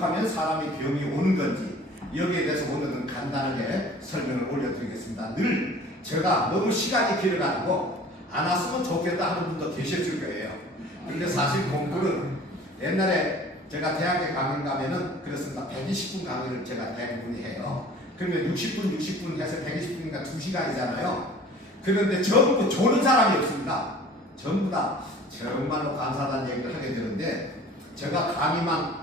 부족하면 사람이 병이 오는 건지 여기에 대해서 오늘은 간단하게 설명을 올려드리겠습니다. 늘 제가 너무 시간이 길어가지고 안 왔으면 좋겠다 하는 분도 계셨을 거예요. 근데 사실 공부는 옛날에 제가 대학에 강의 가면은 그렇습니다. 120분 강의를 제가 대부분이 해요. 그러면 60분 해서 120분이니까 2시간이잖아요. 그런데 전부 조는 사람이 없습니다. 전부 다 정말로 감사하다는 얘기를 하게 되는데, 제가 강의만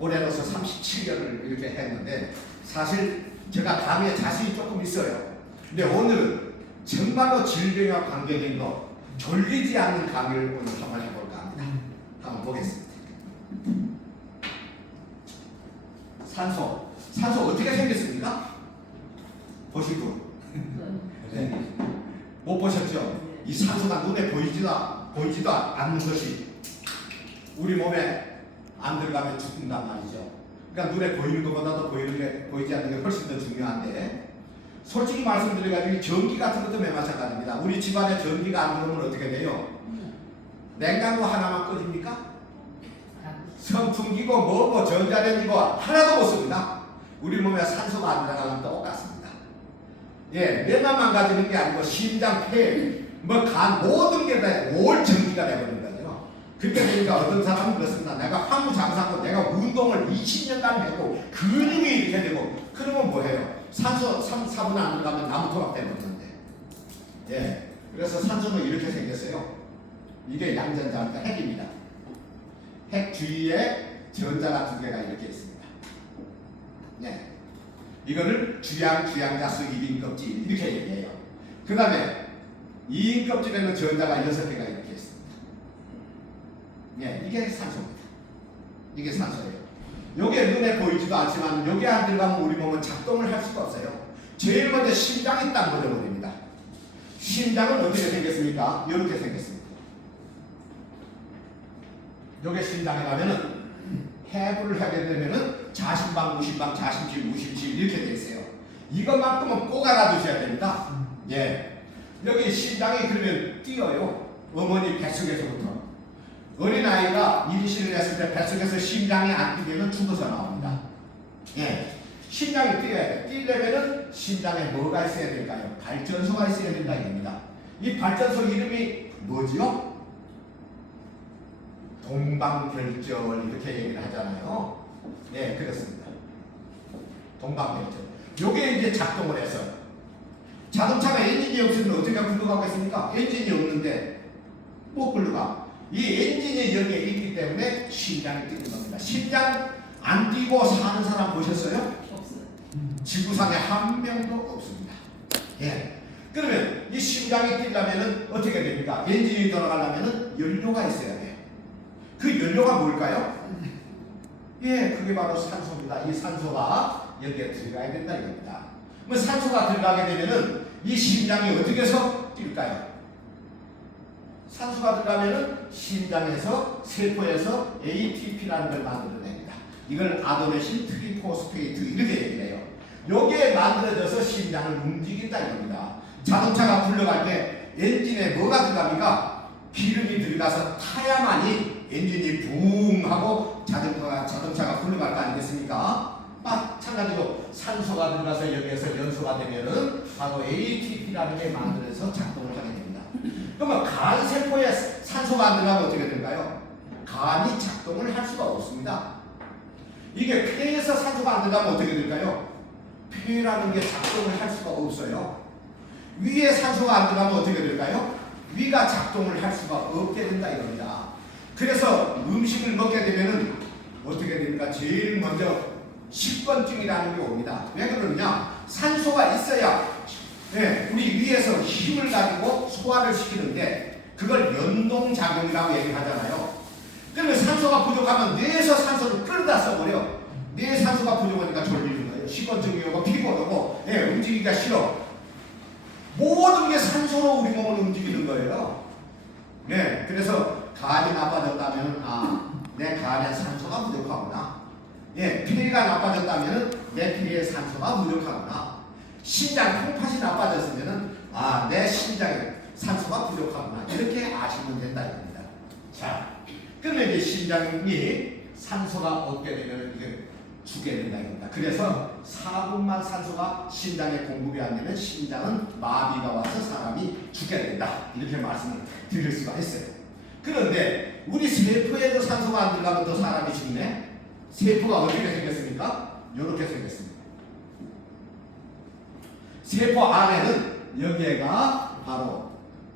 올해로서 37년을 이렇게 했는데 사실 제가 강의에 자신이 조금 있어요. 근데 오늘은 정말로 질병과 관계된 거 졸리지 않는 강의를 오늘 한번 해볼까 합니다. 한번 보겠습니다. 산소 어떻게 생겼습니까? 보실 분? 네. 못 보셨죠? 이 산소가 눈에 보이지도 않는 것이 우리 몸에 안 들어가면 죽는단 말이죠. 그러니까 눈에 보이는 것보다도 보이지 않는 게 훨씬 더 중요한데, 솔직히 말씀드려가지고 전기 같은 것도 매우 마찬가지입니다. 우리 집안에 전기가 안 들어오면 어떻게 돼요? 냉장고 하나만 꺼집니까? 선풍기고 뭐고 전자레인지고 하나도 못 씁니다. 우리 몸에 산소가 안 들어가면 똑같습니다. 예, 뇌만 망가지는 게 아니고 심장, 폐, 간 모든 게 다 올 전기가 되버린 거죠. 그렇게 되니까 어떤 사람은 그렇습니다. 내가 화무장사고 내가 운동을 20년간 했고 근육이 이렇게 되고, 그러면 뭐해요? 산소 3분 안 들어가면 나무 토막 되버리는데. 예, 그래서 산소는 이렇게 생겼어요. 이게 양전자니까 핵입니다. 핵 주위에 전자가 두 개가 이렇게 있습니다. 네. 이거를 주양자수 1인 껍질 이렇게 얘기해요. 그 다음에 2인 껍질에는 전자가 6개가 이렇게 있습니다. 네, 이게 산소입니다. 이게 산소예요. 요게 눈에 보이지도 않지만 요게 안 들어가면 우리 몸은 작동을 할 수가 없어요. 제일 먼저 심장이 딱 먼저 버립니다. 심장은 어떻게 생겼습니까? 이렇게 생겼습니다. 요게 심장에 가면은 해부를 하게 되면은 자심방, 무심방, 자심실, 무심실 이렇게 돼 있어요. 이것만큼은 꼭 알아두셔야 됩니다. 예. 여기 심장이 그러면 뛰어요. 어머니 뱃속에서부터. 어린아이가 임신을 했을 때 뱃속에서 심장이 안 뛰면 죽어서 나옵니다. 예. 심장이 뛰어야 돼. 뛰려면은 심장에 뭐가 있어야 될까요? 발전소가 있어야 된다 이겁니다. 이 발전소 이름이 뭐지요? 동방별절 이렇게 얘기를 하잖아요. 네, 그렇습니다. 동방별절. 요게 이제 작동을 해서 자동차가 엔진이 없으면 어떻게 굴러가겠습니까? 엔진이 없는데 못 굴러가. 이 엔진이 여기에 있기 때문에 심장이 뛰는 겁니다. 심장 안 뛰고 사는 사람 보셨어요? 없어요. 지구상에 한 명도 없습니다. 예. 그러면 이 심장이 뛰려면은 어떻게 됩니까? 엔진이 돌아가려면은 연료가 있어야 돼요. 그 연료가 뭘까요? 예, 그게 바로 산소입니다. 이 산소가 여기에 들어가야 된다 이겁니다. 그럼 산소가 들어가게 되면은 이 심장이 어떻게 해서 뛸까요? 산소가 들어가면은 심장에서 세포에서 ATP라는 걸 만들어냅니다. 이걸 아도네신 트리포스페이트 이렇게 얘기를 해요. 요게 만들어져서 심장을 움직인다 이겁니다. 자동차가 굴러갈 때 엔진에 뭐가 들어갑니까? 기름이 들어가서 타야만이 엔진이 붕 하고 자동차가 굴러갈 거 아니겠습니까? 마찬가지로 산소가 들어가서 여기에서 연소가 되면은 바로 ATP라는 게 만들어서 작동을 하게 됩니다. 그러면 간 세포에 산소가 안 들어가면 어떻게 될까요? 간이 작동을 할 수가 없습니다. 이게 폐에서 산소가 안 들어가면 어떻게 될까요? 폐라는 게 작동을 할 수가 없어요. 위에 산소가 안 들어가면 어떻게 될까요? 위가 작동을 할 수가 없게 된다 이겁니다. 그래서 음식을 먹게 되면은 어떻게 됩니까? 제일 먼저 식곤증이라는 게 옵니다. 왜 그러느냐? 산소가 있어야 우리 위에서 힘을 가지고 소화를 시키는데 그걸 연동작용이라고 얘기하잖아요. 그러면 산소가 부족하면 뇌에서 산소를 끌어다 써버려. 뇌에 산소가 부족하니까 졸리는 거예요. 식곤증이 오고 피곤 오고 움직이기가 싫어. 모든 게 산소로 우리 몸을 움직이는 거예요. 네, 그래서 간이 나빠졌다면 내 간에 산소가 부족하구나. 예, 폐가 나빠졌다면 내 폐에 산소가 부족하구나. 심장 콩팥이 나빠졌으면 내 심장에 산소가 부족하구나. 이렇게 아시면 된다 이겁니다. 자, 그러면 이제 심장이 산소가 없게 되면 이게 죽게 된다 이겁니다. 그래서 4분만 산소가 심장에 공급이 안 되면 심장은 마비가 와서 사람이 죽게 된다. 이렇게 말씀을 드릴 수가 있어요. 그런데 우리 세포에도 산소가 안 들어가면 또 사람이 죽네. 세포가 어떻게 생겼습니까? 이렇게 생겼습니다. 세포 안에는 여기가 바로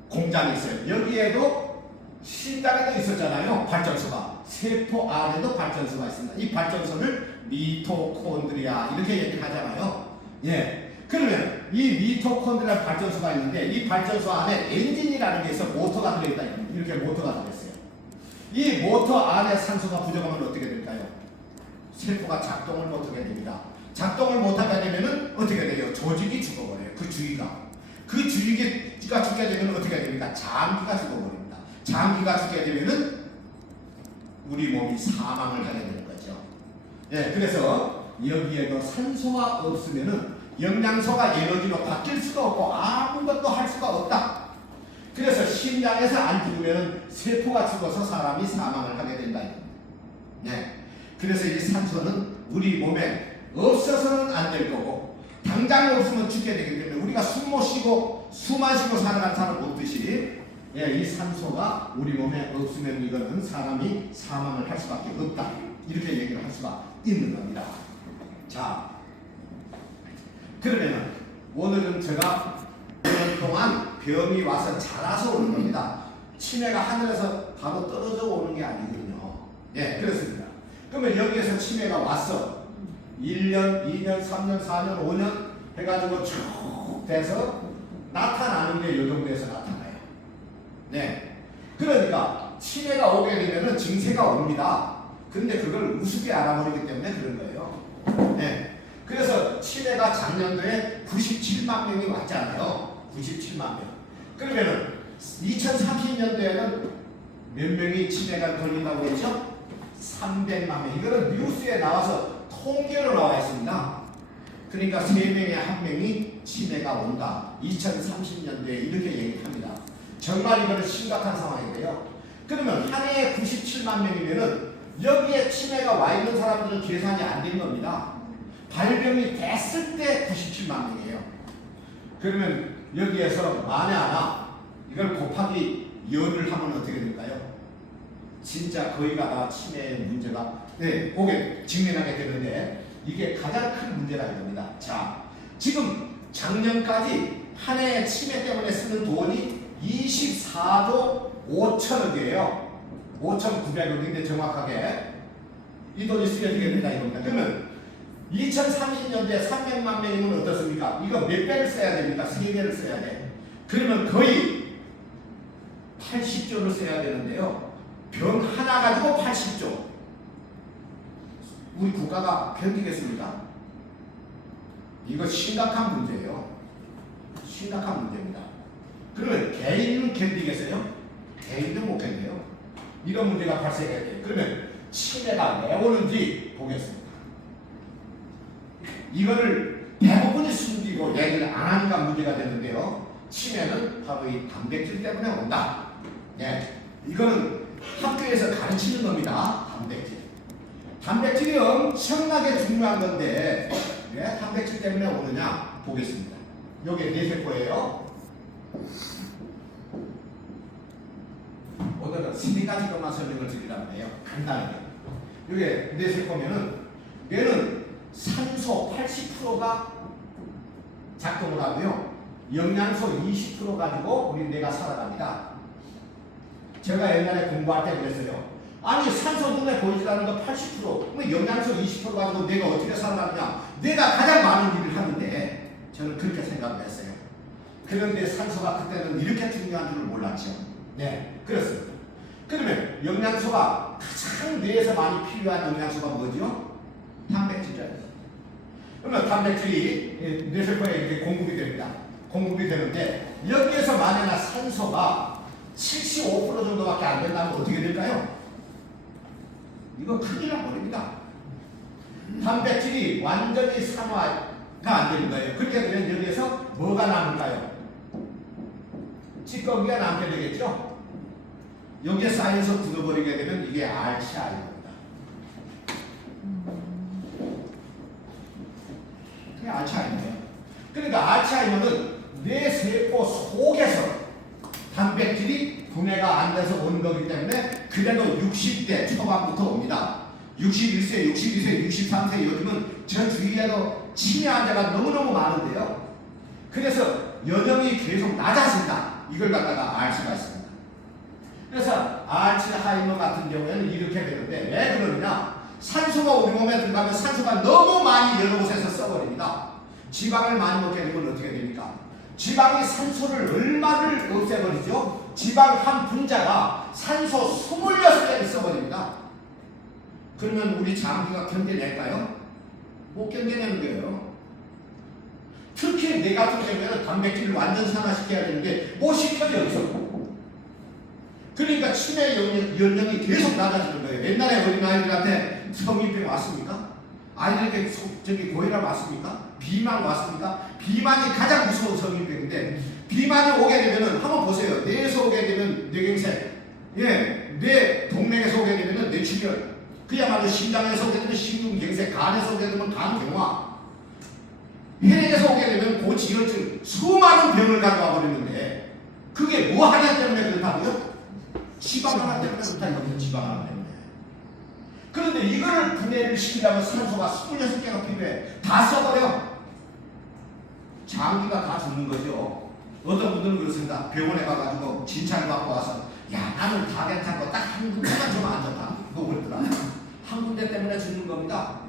공장이 있어요. 여기에도 심장에도 있었잖아요. 발전소가. 세포 안에도 발전소가 있습니다. 이 발전소를 미토콘드리아 이렇게 얘기하잖아요. 예. 그러면 이 미토콘드리아 발전소가 있는데 이 발전소 안에 엔진이라는 게 있어 모터가 들어있다. 이렇게 모터가 들어있어요. 이 모터 안에 산소가 부족하면 어떻게 될까요? 세포가 작동을 못하게 됩니다. 작동을 못하게 되면은 어떻게 돼요? 조직이 죽어버려요. 그 주기가 죽게 되면 어떻게 됩니까? 장기가 죽어버립니다. 장기가 죽게 되면은 우리 몸이 사망을 하게 되는 거죠. 예, 그래서 여기에도 산소가 없으면은 영양소가 에너지로 바뀔 수가 없고 아무것도 할 수가 없다. 그래서 심장에서 안 죽으면 세포가 죽어서 사람이 사망을 하게 된다. 네. 그래서 이 산소는 우리 몸에 없어서는 안 될 거고 당장 없으면 죽게 되기 때문에 우리가 숨 못 쉬고 숨 안 쉬고 살아가는 사람 없듯이 이 산소가 우리 몸에 없으면 이거는 사람이 사망을 할 수밖에 없다. 이렇게 얘기를 할 수가 있는 겁니다. 자, 그러면 오늘은 제가 5년 동안 병이 와서 자라서 오는 겁니다. 치매가 하늘에서 바로 떨어져 오는 게 아니거든요. 예, 그렇습니다. 그러면 여기에서 치매가 왔어. 1년, 2년, 3년, 4년, 5년 해가지고 쭉 돼서 나타나는 게 이 정도에서 나타나요. 네. 그러니까 치매가 오게 되면은 증세가 옵니다. 근데 그걸 우습게 알아버리기 때문에 그런 거예요. 네. 그래서 치매가 작년도에 97만 명이 왔잖아요. 97만 명. 그러면은 2030년도에는 몇 명이 치매가 걸린다고 했죠? 300만 명. 이거는 뉴스에 나와서 통계로 나와 있습니다. 그러니까 3명에 1명이 치매가 온다. 2030년도에 이렇게 얘기합니다. 정말 이거는 심각한 상황인데요. 그러면 한 해에 97만 명이면은 여기에 치매가 와 있는 사람들은 계산이 안 된 겁니다. 발병이 됐을 때 97만 명이에요. 그러면 여기에서 만에 하나 이걸 곱하기 열을 하면 어떻게 될까요? 진짜 거의가 다 치매의 문제가 오게 직면하게 되는데 이게 가장 큰 문제라 이겁니다. 자, 지금 작년까지 한 해에 치매 때문에 쓰는 돈이 24조 5천억이에요. 5,900억인데 정확하게 이 돈이 쓰여지게 된다 이겁니다. 그러면 2030년도에 300만 명이면 어떻습니까? 이거 몇 배를 써야 됩니까? 3배를 써야 돼. 그러면 거의 80조를 써야 되는데요. 병 하나 가지고 80조. 우리 국가가 견디겠습니까? 이거 심각한 문제예요. 심각한 문제입니다. 그러면 개인은 견디겠어요? 개인도 못 견뎌요. 이런 문제가 발생해야 돼요. 그러면 치매가 왜 오는지 보겠습니다. 이거를 대부분이 숨기고 얘기를 안 하니까 문제가 되는데요. 치매는 바로 이 단백질 때문에 온다. 네, 이거는 학교에서 가르치는 겁니다. 단백질. 단백질이 엄청나게 중요한 건데 왜 단백질 때문에 오느냐 보겠습니다. 요게 뇌세포예요. 오늘은 3가지 것만 설명을 드리라고 해요. 간단하게. 요게 뇌세포면은 뇌는 산소 80%가 작동을 하고요. 영양소 20% 가지고 우리 뇌가 살아갑니다. 제가 옛날에 공부할 때 그랬어요. 아니 산소 눈에 보이지 않는 거 80%, 그럼 영양소 20% 가지고 뇌가 어떻게 살아가느냐. 뇌가 가장 많은 일을 하는데 저는 그렇게 생각을 했어요. 그런데 산소가 그때는 이렇게 중요한 줄을 몰랐죠. 네, 그렇습니다. 그러면 영양소가 가장 뇌에서 많이 필요한 영양소가 뭐죠? 단백질이에요. 그러면 단백질이 뇌세포에 이렇게 공급이 됩니다. 공급이 되는데 여기에서 만약에 산소가 75% 정도밖에 안 된다면 어떻게 될까요? 이거 큰일 나버립니다. 단백질이 완전히 산화가 안 되는 거예요. 그렇게 되면 여기에서 뭐가 남을까요? 찌꺼기가 남게 되겠죠? 여기에 쌓여서 굳어버리게 되면 이게 RCI입니다. 그게 알츠하이머예요. 그러니까 알츠하이머는 뇌 세포 속에서 단백질이 분해가 안 돼서 온 거기 때문에 그래도 60대 초반부터 옵니다. 61세, 62세, 63세 요즘은 전 주위에도 치매 환자가 너무너무 많은데요. 그래서 연령이 계속 낮아진다. 이걸 갖다가 알 수가 있습니다. 그래서 알츠하이머 같은 경우에는 이렇게 되는데 왜 그러느냐? 산소가 우리 몸에 들어가면 산소가 너무 많이 여러 곳에서 써버립니다. 지방을 많이 먹게 되면 어떻게 됩니까? 지방이 산소를 얼마를 없애버리죠? 지방 한 분자가 산소 26개를 써버립니다. 그러면 우리 장기가 견뎌낼까요? 못 견뎌내는 거예요. 특히 뇌 같은 경우에는 단백질을 완전 산화시켜야 되는데 못 시켜요. 여기서. 그러니까 치매 연령이 계속 낮아지는 거예요. 옛날에 어린아이들한테 성인병 왔습니까? 아이들에게 저기 고혈압 왔습니까? 비만 왔습니까? 비만이 가장 무서운 성인병인데 비만이 오게 되면은 한번 보세요. 뇌에서 오게 되면 뇌경색, 예, 뇌 동맥에서 오게 되면은 뇌출혈, 그야말로 심장에서 오게 되면 심근경색, 간에서 오게 되면 간경화, 혈액에서 오게 되면 고지혈증, 수많은 병을 가져와 버리는데 그게 뭐 하나 때문에 그렇다고요? 지방 하나 때문에 그렇다는 지방 하나 때문에. 그런데 이거를 분해를 시키려면 산소가 26개가 필요해. 다 써버려. 장기가 다 죽는 거죠. 어떤 분들은 그렇습니다. 병원에 가가지고 진찰 받고 와서 야 나는 다 괜찮고 딱 한 군데만 좀 안 좋다. 그거 그랬더라. 한 군데 때문에 죽는 겁니다.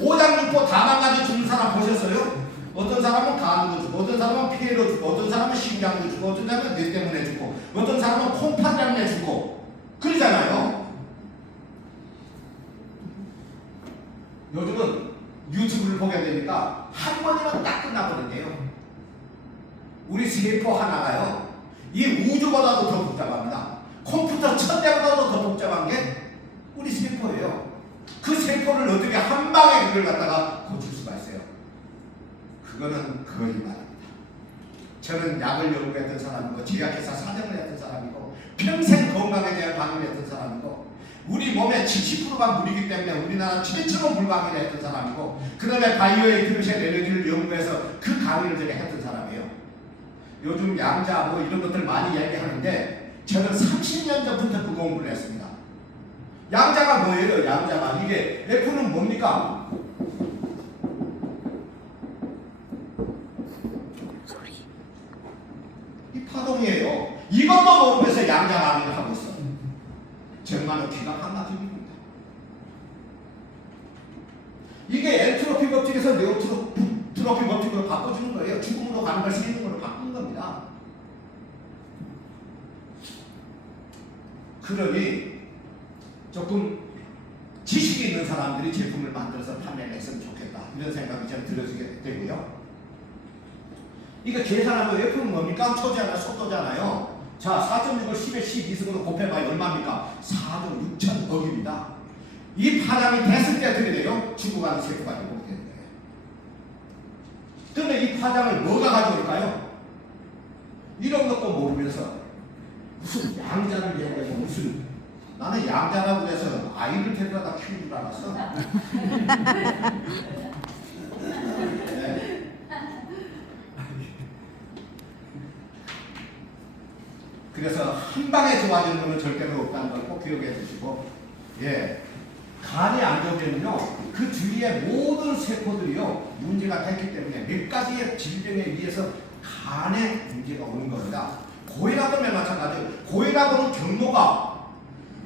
오장육부 다 망가져 죽는 사람 보셨어요? 어떤 사람은 간으로 죽고, 어떤 사람은 폐로 죽고, 어떤 사람은 심장으로 죽고, 어떤 사람은 뇌 때문에 죽고, 어떤 사람은 콩팥 때문에 죽고, 그러잖아요. 요즘은 유튜브를 보게 되니까 한 번이면 딱 끝나거든요. 우리 세포 하나가요, 이 우주보다도 더 복잡합니다. 컴퓨터 1000대보다도 더 복잡한 게 우리 세포예요. 그 세포를 어떻게 한 방에 그걸 갖다가 고칠 수가 있어요? 그거는 거짓말입니다. 저는 약을 연구했던 사람이고 제약회사 사장을 했던 사람이고 평생 건강에 대한 강의를 했던 사람이고 우리 몸의 70%가 물이기 때문에 우리나라 최초로 물 강의를 했던 사람이고 그 다음에 바이오의 드루셋 에너지를 연구해서 그 강의를 제가 했던 사람이에요. 요즘 양자 뭐 이런 것들 많이 얘기하는데 저는 30년 전부터 그 공부를 했습니다. 양자가 뭐예요? 양자가 이게 F는 뭡니까? 이 파동이에요. 이것도 모르면서 양자 강의를 하고 있어. 정말로 기가 막힙니다. 이게 엔트로피 법칙에서 네오트로피 법칙으로 바꿔주는 거예요. 죽음으로 가는 걸 생명으로 바꾸는 겁니다. 그러니 조금 지식이 있는 사람들이 제품을 만들어서 판매를 했으면 좋겠다. 이런 생각이 좀 들어지게 되고요. 이거 계산하면 F는 뭡니까? 초잖아요. 속도잖아요. 자, 4.6을 10에 12승으로 곱해봐야 얼마입니까? 4조 6천억입니다. 이 파장이 됐을 때 어떻게 돼요? 죽어가는 세포가 되게 되는 거예요. 그런데 이 파장을 뭐가 가져올까요? 이런 것도 모르면서 무슨 양자를 얘기하고 무슨 나는 양자라고 해서 아이를 데려다 키우는 줄 알았어. 네. 그래서 한 방에 좋아지는 것은 절대로 없다는 걸 꼭 기억해 두시고, 예, 간이 안 좋으면요 그 주위의 모든 세포들이요 문제가 됐기 때문에 몇 가지의 질병에 의해서 간에 문제가 오는 겁니다. 고혈압도 마찬가지예요. 고혈압은 경로가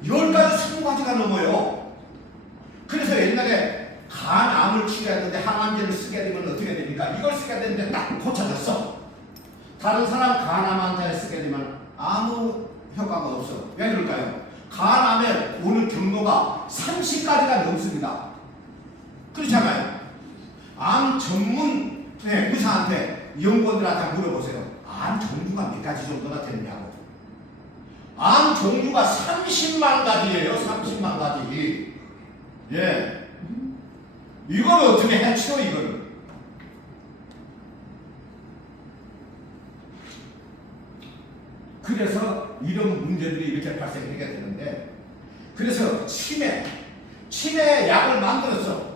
10가지, 20가지가 넘어요. 그래서 옛날에 간암을 치료했는데 항암제를 쓰게 되면 어떻게 됩니까? 이걸 쓰게 되는데 딱 고쳐졌어. 다른 사람 간암 환자에 쓰게 되면 아무 효과가 없어. 왜 그럴까요? 간암에 오는 경로가 30가지가 넘습니다. 그렇잖아요. 암 전문 의사한테 연구원들한테 물어보세요. 암 종류가 몇 가지 정도나 되느냐고. 암 종류가 30만 가지예요. 30만 가지. 예. 이걸 어떻게 해치워 이거를. 그래서 이런 문제들이 이렇게 발생하게 되는데, 그래서 치매 약을 만들었어.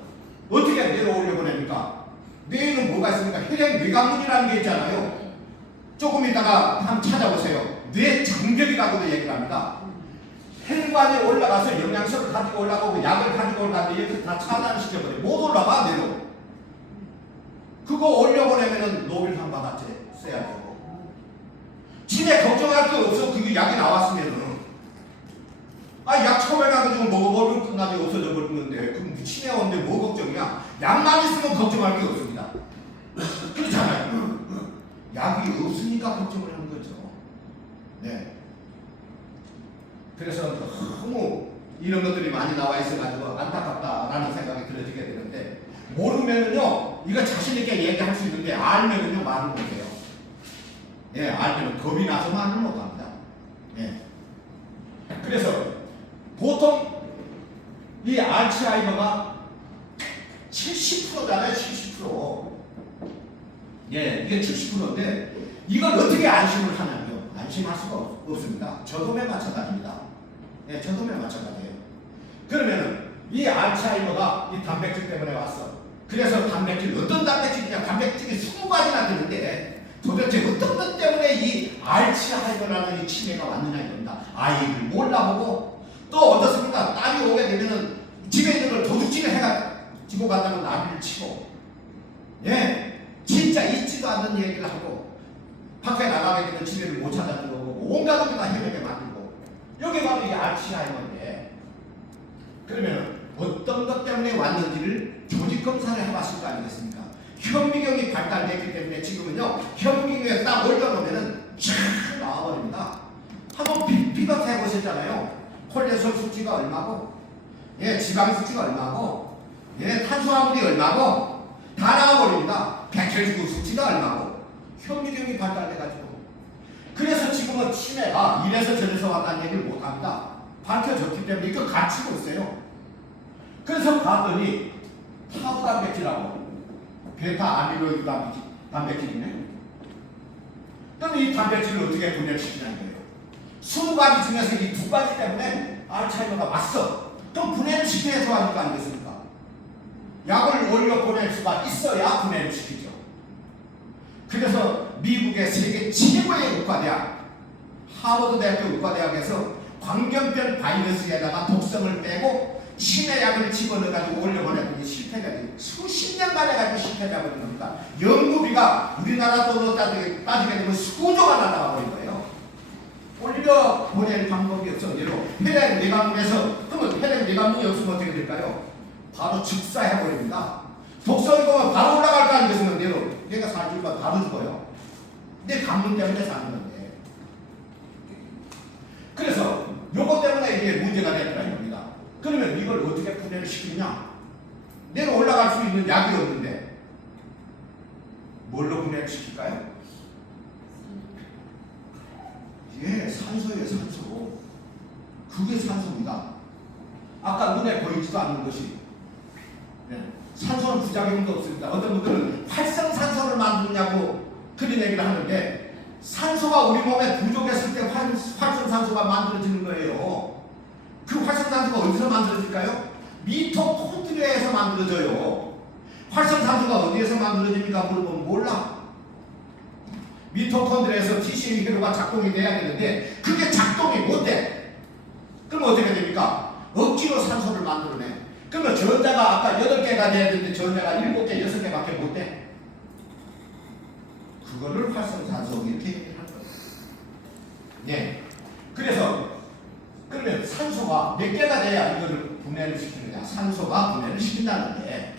어떻게 뇌로 올려보냅니까? 뇌는 뭐가 있습니까? 혈액 뇌관문이라는 게 있잖아요. 조금 이따가 한번 찾아보세요. 뇌 장벽이라고도 얘기를 합니다. 혈관에 올라가서 영양소를 가지고 올라가고 약을 가지고 올라가는데 이렇게 다 차단시켜버려요. 못 올라가 내로. 그거 올려보내면은 노벨상 받았지. 써야 되고. 진짜 걱정할 거 없어. 그게 약이 나왔으면은. 약 처방해가지고 먹어버리면 끝나지 없어져 버리는데 그럼 치매 오는데 뭐 걱정이야? 약만 있으면 걱정할 게 없습니다. 그렇잖아요. 약이 없으니까 걱정을 하는 거죠. 네. 그래서 너무 이런 것들이 많이 나와 있어가지고 안타깝다라는 생각이 들어지게 되는데 모르면은요 이거 자신 있게 얘기할 수 있는데 알면은요 말을 못해요. 예, 알면은 겁이 나서 말을 못합니다. 예. 그래서 보통 이 알츠하이머가 70%잖아요. 70%. 예, 이게 70%인데 이걸 어떻게 안심을 하냐면요. 안심할 수가 없습니다. 저돔에 마찬가지입니다. 예, 저돔에 마찬가지예요. 그러면은 이 알츠하이머가 이 단백질 때문에 왔어. 그래서 단백질 어떤 단백질이냐? 단백질이 20가지나 되는데 도대체 어떤 것 때문에 이 알츠하이머라는 이 치매가 왔느냐 이겁니다. 아이를 몰라보고 또 어떻습니까? 딸이 오게 되면은 집에 있는 걸 도둑질을 해가지고 간다고 나비를 치고, 예, 진짜 있지도 않는 얘기를 하고, 밖에 나가게 되면 집에를 못 찾아 들어오고, 온갖 것을 다 헤매게 만들고, 여기 바로 이 알츠하이머인데, 그러면 어떤 것 때문에 왔는지를 조직 검사를 해봤을 거 아니겠습니까? 현미경이 발달됐기 때문에 지금은요, 현미경에 딱 올려놓으면은 쫙 나와버립니다. 한번 비교해 보셨잖아요. 콜레스테롤 수치가 얼마고, 예, 지방 수치가 얼마고, 예, 탄수화물이 얼마고, 다 나와버립니다. 백혈구 수치가 얼마고, 현미경이 발달돼가지고. 그래서 지금은 치매가 이래서 저래서 왔다는 얘기를 못합니다. 밝혀졌기 때문에 이거 갖추고 있어요. 그래서 봤더니 타우 단백질하고 베타 아밀로이드 단백질이네. 그럼 이 단백질을 어떻게 분해시키냐는 거예요. 20가지 중에서 이 2가지 때문에 알츠하이머가 왔어. 그럼 분해를 시켜야 하는 거 아니겠습니까? 약을 올려 보낼 수가 있어야 분해를 시키죠. 그래서 미국의 세계 최고의 의과대학 하버드대학교 의과대학에서 광견병 바이러스에다가 독성을 빼고 치매약을 집어넣어가지고 올려보냈더니 실패가 돼요. 수십 년 만에 가지고 실패가 되는 겁니다. 연구비가 우리나라 돈으로 따지게 되면 수조가 날아가 버린 거예요. 올려 보낼 방법이 없어. 예로 혈액 뇌관문에서, 그러면 혈액 뇌관문이 없으면 어떻게 될까요? 바로 즉사해버립니다. 독성이 보면 바로 올라갈 거 아니겠습니까? 예로 얘가 살주가 바로 죽어요. 근데 관문 때문에 사는 건데. 그래서 요것 때문에 이게 문제가 됐다는 겁니다. 그러면 이걸 어떻게 분해를 시키냐? 내가 올라갈 수 있는 약이 없는데 뭘로 분해를 시킬까요? 예, 산소예요, 산소. 그게 산소입니다. 아까 눈에 보이지도 않는 것이. 네. 산소는 부작용도 없습니다. 어떤 분들은 활성산소를 만드냐고 그런 얘기를 하는데 산소가 우리 몸에 부족했을 때 활성산소가 만들어지는 거예요. 그 활성산소가 어디서 만들어질까요? 미토콘드리아에서 만들어져요. 활성산소가 어디에서 만들어집니까? 물어보면 몰라. 미토콘드리아에서 TCA 회로가 작동이 돼야 되는데 그게 작동이 못 돼. 그럼 어떻게 됩니까? 억지로 산소를 만들어내. 그러면 전자가 아까 8개가 돼야 되는데 전자가 7개, 6개밖에 못 돼. 그거를 활성산소 이렇게 얘기를 하는 거예요. 네. 그래서 그러면 산소가 몇 개가 돼야 이거를 분해를 시키느냐? 산소가 분해를 시킨다는데,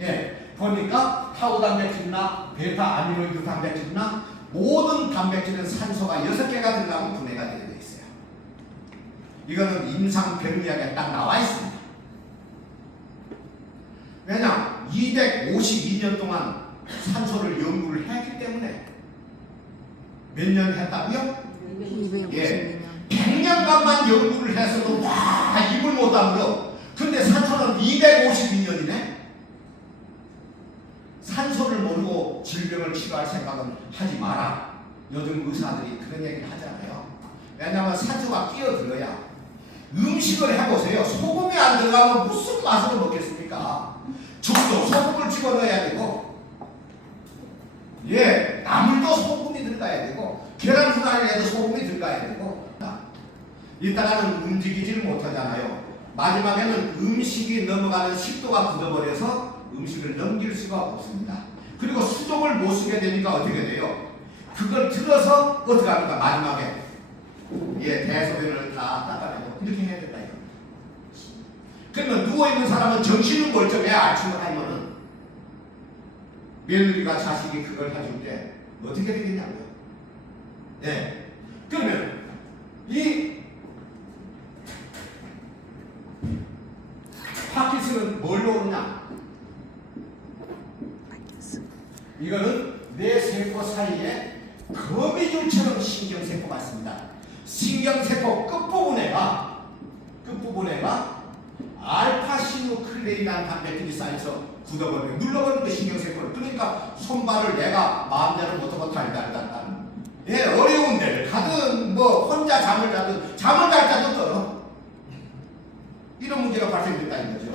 예, 보니까 타우 단백질이나 베타 아미로이드 단백질이나 모든 단백질은 산소가 6개가 들어가면 분해가 되게 돼 있어요. 이거는 임상병리학에 딱 나와 있습니다. 왜냐? 252년 동안 산소를 연구를 했기 때문에. 몇 년 했다고요? 252년. 예, 100년간만 연구를 해서도 와 입을 못 다물어. 근데 산소는 252년이네. 산소를 모르고 질병을 치료할 생각은 하지 마라. 요즘 의사들이 그런 얘기를 하잖아요. 왜냐하면 산소가 끼어들어야. 음식을 해보세요. 소금이 안 들어가면 무슨 맛으로 먹겠습니까? 죽도 소금을 집어넣어야 되고, 예, 나물도 소금이 들어가야 되고 계란 후라이에도 소금이 들어가야 되고 이따가는 움직이질 못하잖아요. 마지막에는 음식이 넘어가는 식도가 굳어버려서 음식을 넘길 수가 없습니다. 그리고 수족을 못 쓰게 되니까 어떻게 돼요? 그걸 들어서 어떻게 합니까? 마지막에 예, 대소변을 다 닦아내고 이렇게 해야 된다 이거. 그러면 누워있는 사람은 정신은 멀쩡해. 알츠하이머는 며느리가 자식이 그걸 해줄 때 어떻게 되겠냐고요. 네. 그러면 이 파킨슨은 뭘로 오느냐? 이거는 뇌 세포 사이에 거미줄처럼 신경세포가 있습니다. 신경세포 끝부분에가 알파시누클레인이라는 단백질이 쌓여서 굳어버려요. 눌러버리는 신경세포를. 그러니까 손발을 내가 마음대로 못하고 달달달달. 예, 어려운 데를 가든 뭐 혼자 잠을 자든 잠을 잘 자도 떨어. 이런 문제가 발생된다는 거죠.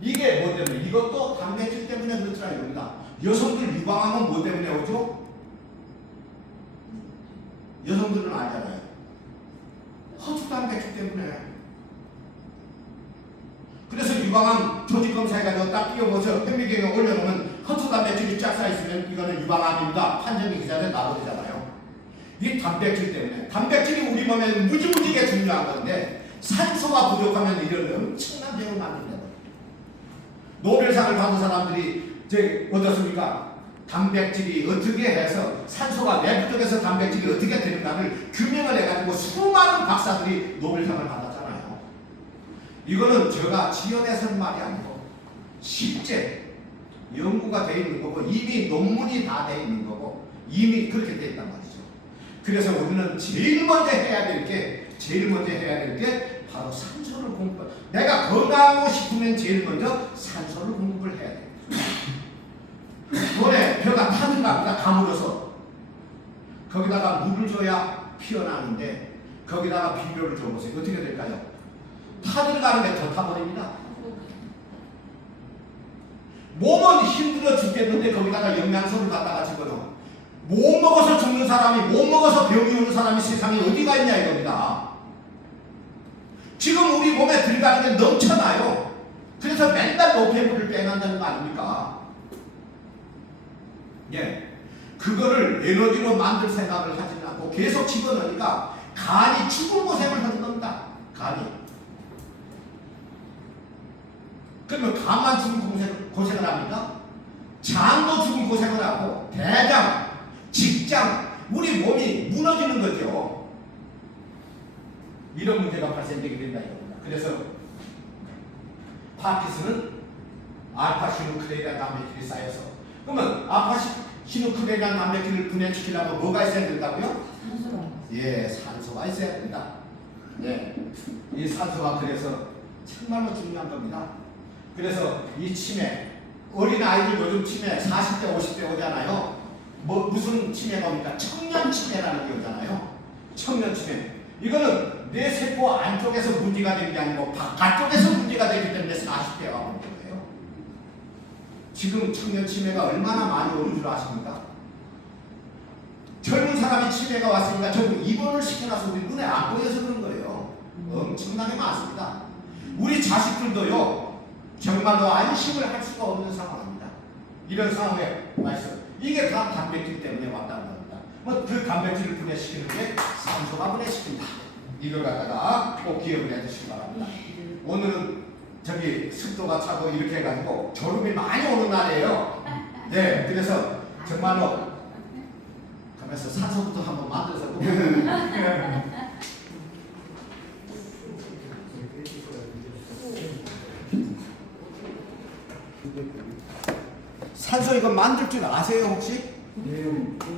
이게 뭐 때문에? 이것도 단백질 때문에 그렇더라 이겁니다. 여성들 유방암은 뭐 때문에 오죠? 여성들은 알잖아요. 허투 단백질 때문에. 그래서 유방암 조직검사해가지고 딱 띄워보서 현미경에 올려놓으면 허투 단백질이 쫙 쌓여있으면 이거는 유방암입니다. 판정이 그 자리에 나오잖아요. 이 단백질 때문에. 단백질이 우리 몸에 무지무지게 중요한 건데 산소가 부족하면 이런 엄청난 병을 만든다. 노벨상을 받은 사람들이 이제 어떻습니까? 단백질이 어떻게 해서 산소가 내부적에서 단백질이 어떻게 되는가를 규명을 해가지고 수많은 박사들이 노벨상을 받았잖아요. 이거는 제가 지어내서 말이 아니고 실제 연구가 되어 있는 거고 이미 논문이 다 되어 있는 거고 이미 그렇게 되어 있단 말이죠. 그래서 우리는 제일 먼저 해야 될 게 바로 산소를 공급. 내가 건강하고 싶으면 제일 먼저 산소를 공급을 해야 돼. 원래 벼가 타들어갑니다. 가물어서 거기다가 물을 줘야 피어나는데 거기다가 비료를 줘보세요. 어떻게 될까요? 타들어가는 게 더 타버립니다. 몸은 힘들어 죽겠는데 거기다가 영양소를 갖다가 집어넣어. 못 먹어서 죽는 사람이, 못 먹어서 병이 오는 사람이 세상에 어디가 있냐 이겁니다. 지금 우리 몸에 들어가는 게 넘쳐나요. 그래서 맨날 노폐물을 빼간다는 거 아닙니까? 예. 그거를 에너지로 만들 생각을 하지는 않고 계속 집어넣으니까 간이 죽을 고생을 하는 겁니다. 간이. 그러면 간만 죽을 고생을 합니다. 장도 죽을 고생을 하고 대장, 직장, 우리 몸이 무너지는 거죠. 이런 문제가 발생되게 된다 이겁니다. 그래서 파킨슨은 알파시누클레인이라는 단백질이 쌓여서 그러면 알파시누클레인이라는 단백질을 분해시키려면 뭐가 있어야 된다고요? 산소. 예, 산소가 있어야 된다. 네, 이 산소가 그래서 정말로 중요한 겁니다. 그래서 이 치매, 어린 아이들 요즘 치매 40대 50대 오잖아요. 뭐 무슨 치매가 옵니까? 청년 치매라는 게 오잖아요. 청년 치매. 이거는 내 세포 안쪽에서 문제가 되는 게 아니고 바깥쪽에서 문제가 되기 때문에 40대가 오는 거예요. 지금 청년 치매가 얼마나 많이 오는 줄 아십니까? 젊은 사람이 치매가 왔으니까 전부 입원을 시켜놔서 우리 눈에 안 보여서 그런 거예요. 엄청나게 많습니다. 우리 자식들도요, 정말로 안심을 할 수가 없는 상황입니다. 이런 상황에 와 있어. 이게 다 단백질 때문에 왔다는 겁니다. 그 단백질을 분해시키는 게 산소가 분해시킨다. 이걸 갖다가 꼭 기억을 해주시기 바랍니다. 오늘은 저기 습도가 차고 이렇게 해가지고 졸음이 많이 오는 날이에요. 네, 그래서 정말로 가면서 산소부터 한번 만들어서 산소 이거 만들 줄 아세요 혹시? 네.